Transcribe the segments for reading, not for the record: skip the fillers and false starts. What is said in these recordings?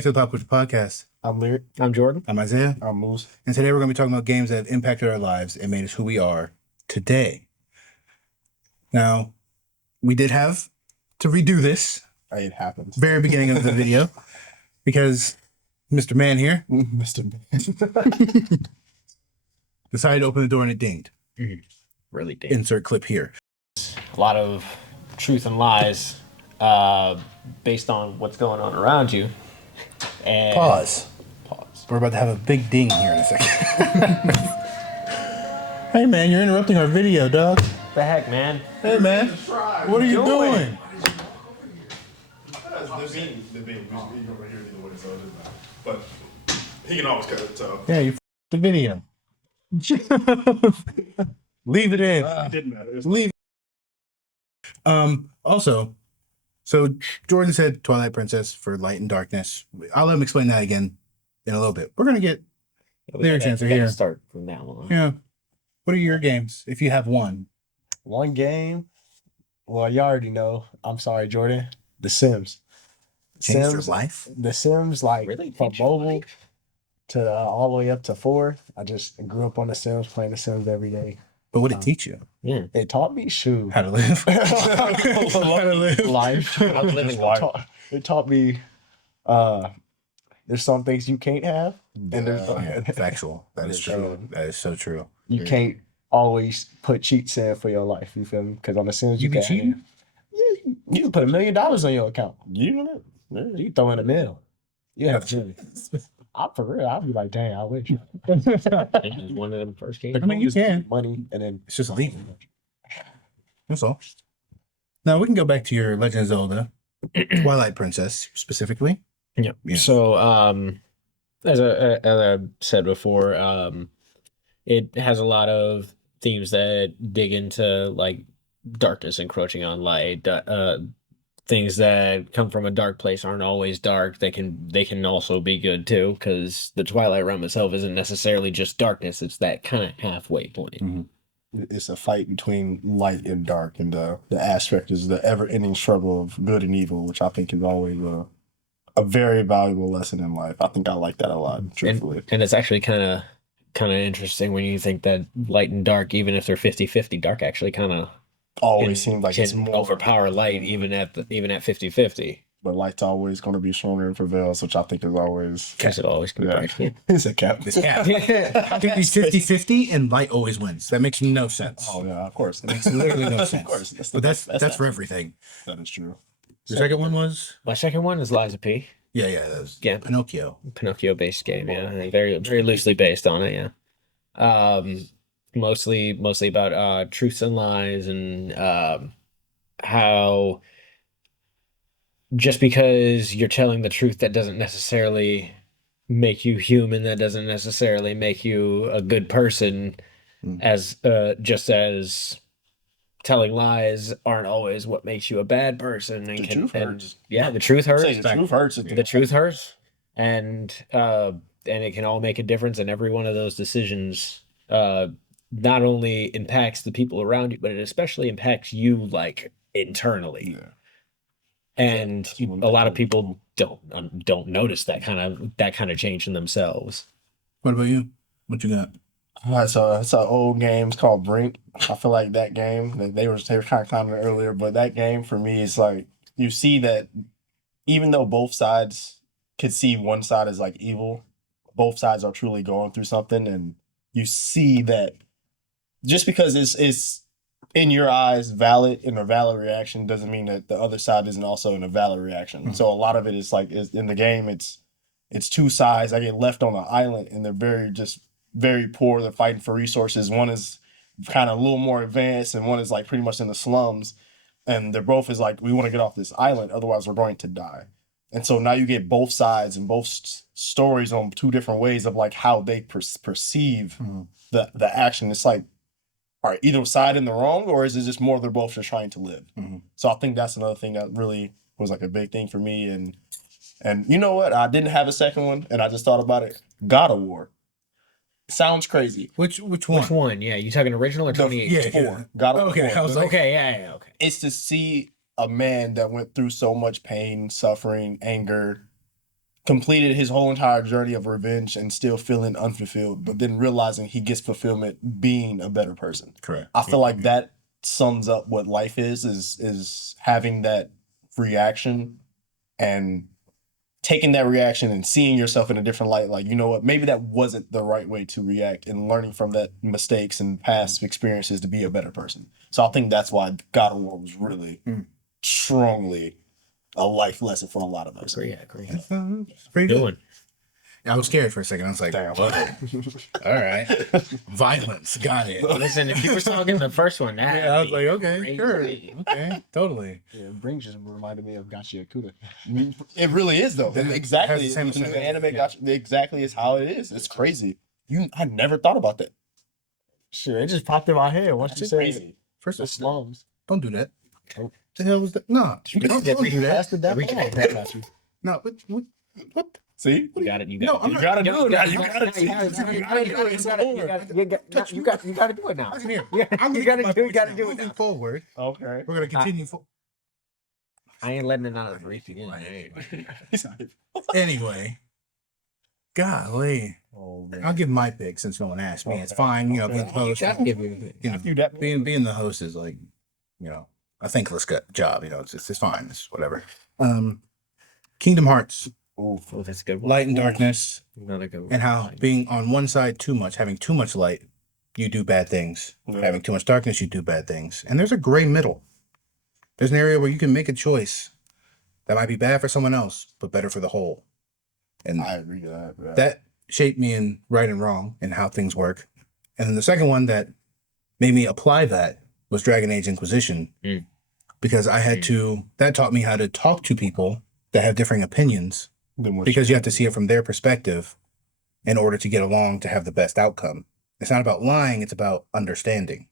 back to the Pop Culture Podcast. I'm Lyric. I'm Jordan. I'm Isaiah. I'm Moose. And today we're going to be talking about games that have impacted our lives and made us who we are today. Now, we did have to redo this. It happens. Very beginning of the video because Mr. Man here Mr. Man. decided to open the door and it dinged. Really did. Insert clip here. A lot of truth and lies based on what's going on around you. And Pause. We're about to have a big ding here in a second. Hey, man, you're interrupting our video, dog. The heck, man? Hey, man. What are you doing? The beam. He's over here either way, so it doesn't matter. But he can always cut it, so. Yeah, you the video. Leave it in. It didn't matter. Leave. Also, so Jordan said Twilight Princess for Light and Darkness. I'll let him explain that again in a little bit. We're gonna get Lyric answer here. Start from now on. Yeah. What are your games if you have one? One game. Well, you already know. I'm sorry, Jordan. The Sims. Changed your life? The Sims, like Really? from Changed your mobile life? to all the way up to 4. I just grew up on The Sims, playing The Sims every day. But what did it teach you? Yeah. It taught me shoot. How to live. How to live. Life. I was living life. It taught me there's some things you can't have. And there's Factual. That is true. That is so true. you can't always put cheats in for your life. You feel me? Because on The Sims, You be can cheating? Yeah, you can put $1 million on your account. You know, you can throw in $1 million. You have to. For real. I'll be like, dang, I wish. It's one of them first games. I mean, you can. Money and then It's just leaving. That's all. Now we can go back to your Legend of Zelda, Twilight Princess specifically. Yeah. Yeah. So, as I said before, it has a lot of themes that dig into like darkness encroaching on light. Things that come from a dark place aren't always dark. They can also be good too, because the Twilight realm itself isn't necessarily just darkness. It's that kind of halfway point. Mm-hmm. it's a fight between light and dark, and the aspect is the ever-ending struggle of good and evil, which I think is always a very valuable lesson in life. I think I like that a lot, truthfully. And it's actually kind of interesting when you think that light and dark, even if they're 50-50, dark actually kind of Always seems like it's can more overpower light even at 50-50. but light's always going to be stronger and prevails, which I think is always Because it always can break. Yeah. it's a cap. This cap. I think these 50-50 and light always wins. That makes no sense. Oh yeah, of course. It makes literally no sense. Of course, But that's for everything. That is true. Your second one was? My second one is Liza P. Yeah, that was Yeah. Pinocchio. Pinocchio based game, yeah. Very very loosely based on it, yeah. Mostly about truths and lies and how just because you're telling the truth, that doesn't necessarily make you human, that doesn't necessarily make you a good person, as just as telling lies aren't always what makes you a bad person. And The truth hurts. Yeah, the truth hurts. Say the truth hurts. The truth hurts, and it can all make a difference. And every one of those decisions not only impacts the people around you, but it especially impacts you, like internally. Yeah. And That's one a lot of thing. people don't notice that kind of change in themselves. What about you? What you got? It's an old game. It's called Brink. I feel like that game. They were kind of commenting earlier, but that game for me is like you see that even though both sides could see one side as like evil, both sides are truly going through something, and you see that just because it's in your eyes valid and a valid reaction doesn't mean that the other side isn't also in a valid reaction. Mhm. So a lot of it is like in the game, it's two sides. I get left on an island and they're very poor. They're fighting for resources. One is kind of a little more advanced and one is like pretty much in the slums. And they're both is like, we want to get off this island, otherwise we're going to die. And so now you get both sides and both stories on two different ways of like how they perceive Mhm. the action. It's like, are either side in the wrong, or is it just more they're both just trying to live? Mhm. So I think that's another thing that really was like a big thing for me. And you know what? I didn't have a second one, and I just thought about it. God of War. Sounds crazy. Which one? Which one? Yeah, you talking original or 28? yeah. 4. God of Okay, War. I was like- Okay, yeah, okay. It's to see a man that went through so much pain, suffering, anger, completed his whole entire journey of revenge and still feeling unfulfilled, but then realizing he gets fulfillment being a better person. Correct. I feel like that sums up what life is having that reaction and taking that reaction and seeing yourself in a different light. Like, you know what, maybe that wasn't the right way to react, and learning from that mistakes and past experiences to be a better person. So I think that's why God of War was really strongly a life lesson for a lot of us. Agree. It's pretty Good good. one. I was scared for a second. I was like, Damn. what? All right. Violence. Got it. Listen, if you were talking the first one, that Yeah, I was like, okay, sure. crazy. Okay, totally. Yeah, Brink just reminded me of Gachi Akuda. It really is though. It Exactly. has the same The new effect. anime exactly is how it is. It's crazy. I never thought about that. Shit, it just popped in my head once you That's said crazy. First the of all, slums. don't do that. Oh. What the hell was that? No, don't do that. That's the devil. No, what? See? You got it. You No, got I'm it. not. gotta do it now. You gotta do it now. I'm You gotta do it moving now. forward. Okay. We're gonna continue. I ain't letting it out of the reach again. Anyway, golly, Oh man. I'll give my pick since no one asked me. It's fine, you know, being the host. Gotta give you You know, After that, being the host is like, you know, a thankless job. You know, it's fine. It's whatever. Kingdom Hearts, Oh, that's a good one. Light and Darkness, Another good one. and how being on one side too much, having too much light, you do bad things. Yeah. Having too much darkness, you do bad things. And there's a gray middle. There's an area where you can make a choice that might be bad for someone else, but better for the whole. And I agree with that. Yeah. that shaped me in right and wrong and how things work. And then the second one that made me apply that was Dragon Age Inquisition. Mm. Because I had that taught me how to talk to people that have differing opinions, Then what because you have to see it from their perspective in order to get along to have the best outcome. It's not about lying, it's about understanding.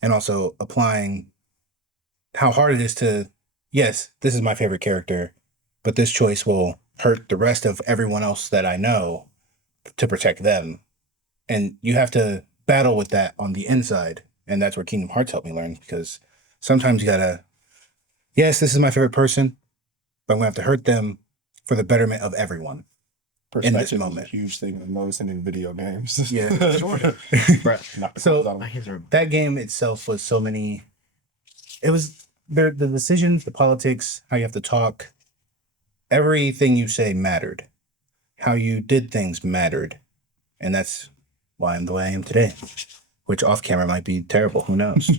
And also applying how hard it is to, yes, this is my favorite character, but this choice will hurt the rest of everyone else that I know to protect them. And you have to battle with that on the inside. And that's where Kingdom Hearts helped me learn, because sometimes you gotta, yes, this is my favorite person, but I'm gonna have to hurt them for the betterment of everyone. perspective moment. is a huge thing I'm noticing in video games. Yeah. Bruh, So my hands are that game itself was so many, it was the decisions, the politics, how you have to talk, everything you say mattered. How you did things mattered. And that's why I'm the way I am today, which off camera might be terrible. Who knows?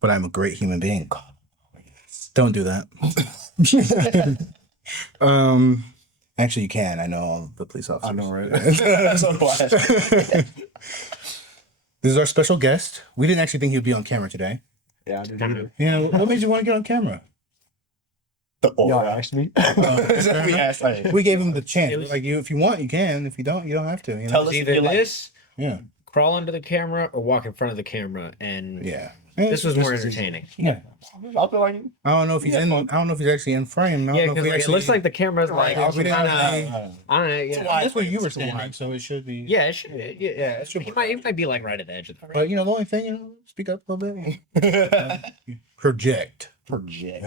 But I'm a great human being. Don't do that. Actually, you can. I know all the police officers. I know, right? So glad. This is our special guest. We didn't actually think he would be on camera today. Yeah, I did. kind of. Yeah, what made you want to get on camera? Y'all asked me. We asked, like, We gave him the chance. It was- Like, if you want, you can. If you don't, you don't have to. You know? Tell us if Either you like. this, Yeah, crawl under the camera, or walk in front of the camera, and yeah. this was more is- entertaining. Yeah. I feel like I don't know if he's Yeah, in. fun. I don't know if he's actually in frame. I don't Yeah, know if because we like, it actually, looks like the camera's like Yeah, we didn't kind have of. any- I don't know. Yeah, wide That's where you were It's a standing, wide. so it should be. yeah, it should. Yeah, he might be like right at the edge of the. But you know, the only thing, speak up a little bit. Project. project.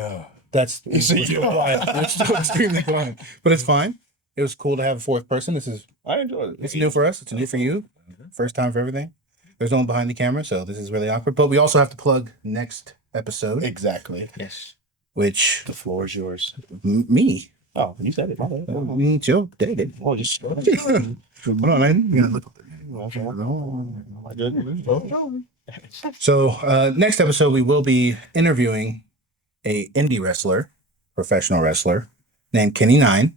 That's You see, it's still quiet. It's still extremely quiet, but it's fine. It was cool to have a fourth person. This is I enjoy it. it's new for us. It's new for you. First time for everything. There's no one behind the camera, so this is really awkward. But we also have to plug next episode, Exactly. Yes. which The floor is yours. me, Oh, you said it. My bad. me, Joe, David. Oh, just. Hold on, man. You gotta look up there. My goodness. So next episode, we will be interviewing a indie wrestler, professional wrestler named Kenny Nine,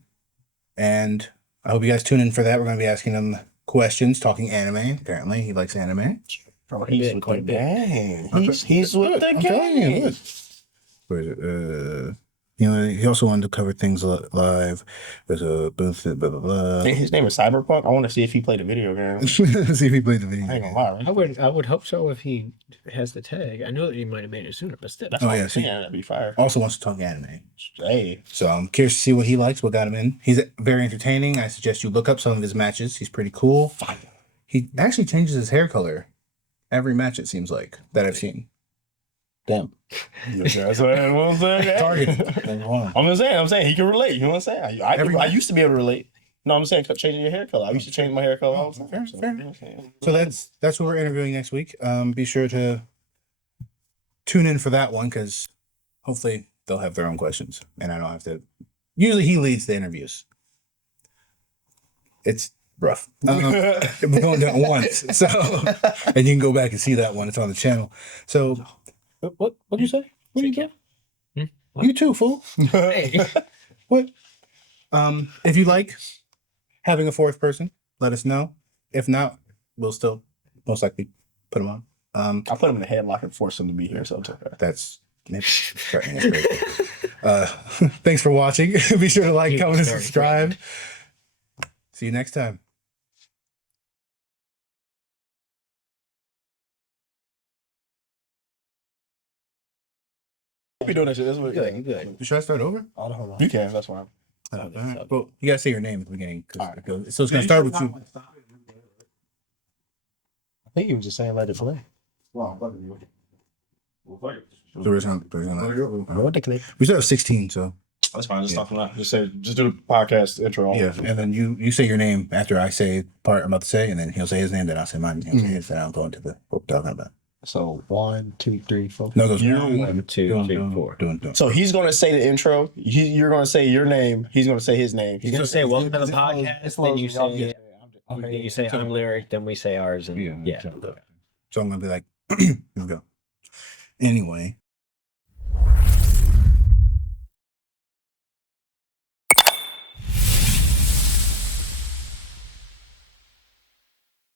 and I hope you guys tune in for that. We're going to be asking him questions, talking anime. Apparently, he likes anime. Bro, Quite a he's bit, with quite the a bit. gang. He's with the I'm telling you, gang. look. Where is it? You know, he also wanted to cover things live. There's a booth, blah blah blah. His name is Cyberpunk. I want to see if he played a video game. See if he played the video. I ain't gonna lie. Right? I would hope so if he has the tag. I know that he might have made it sooner, but still. That's Oh, all yeah, I'm see. saying. That'd be fire. Also wants to talk anime. Hey, So I'm curious to see what he likes, what got him in. He's very entertaining. I suggest you look up some of his matches. He's pretty cool. He actually changes his hair color every match, it seems like, that I've seen. Damn. Yeah, that's what I'm saying. Targeted. That's wrong. I'm saying he can relate. You know what I'm saying? I used to be able to relate. No, I'm saying changing your hair color. I used to change my hair color all the time. Fair. So that's who we're interviewing next week. Be sure to tune in for that one because hopefully they'll have their own questions and I don't have to. Usually he leads the interviews. It's rough. We're going down once, so and you can go back and see that one. It's on the channel. So what did you say? What did you do? You too, fool. Hey. What? If you like having a fourth person, let us know. If not, we'll still most likely put them on. I put him in a headlock and forced him to be here, so it's okay. That's maybe threatening. Thanks for watching. Be sure to like, comment, and subscribe. See you next time. We doing that shit. That's what Good, good. Should I start over? Hold on. You can. That's fine. All right. Well, you gotta say your name at the beginning. So it's gonna start with you. I think he was just saying let it play. So there's gonna, What the click? we still have 16, so That's fine. Just Yeah. talk from that. Just say. Just do the podcast intro. yeah. And then you say your name after I say the part I'm about to say, and then he'll say his name, then I'll say mine. He'll say his, then I'll go into what we're talking about. So 1, 2, 3, 4. No, it goes You- 1, 2, 3, 4. Doing. So he's gonna say the intro. You're gonna say your name. He's gonna say his name. He's gonna say welcome to the podcast. Then you say Okay. then you say I'm lyric. Then we say ours. And yeah. So I'm gonna be like, here we go. Anyway.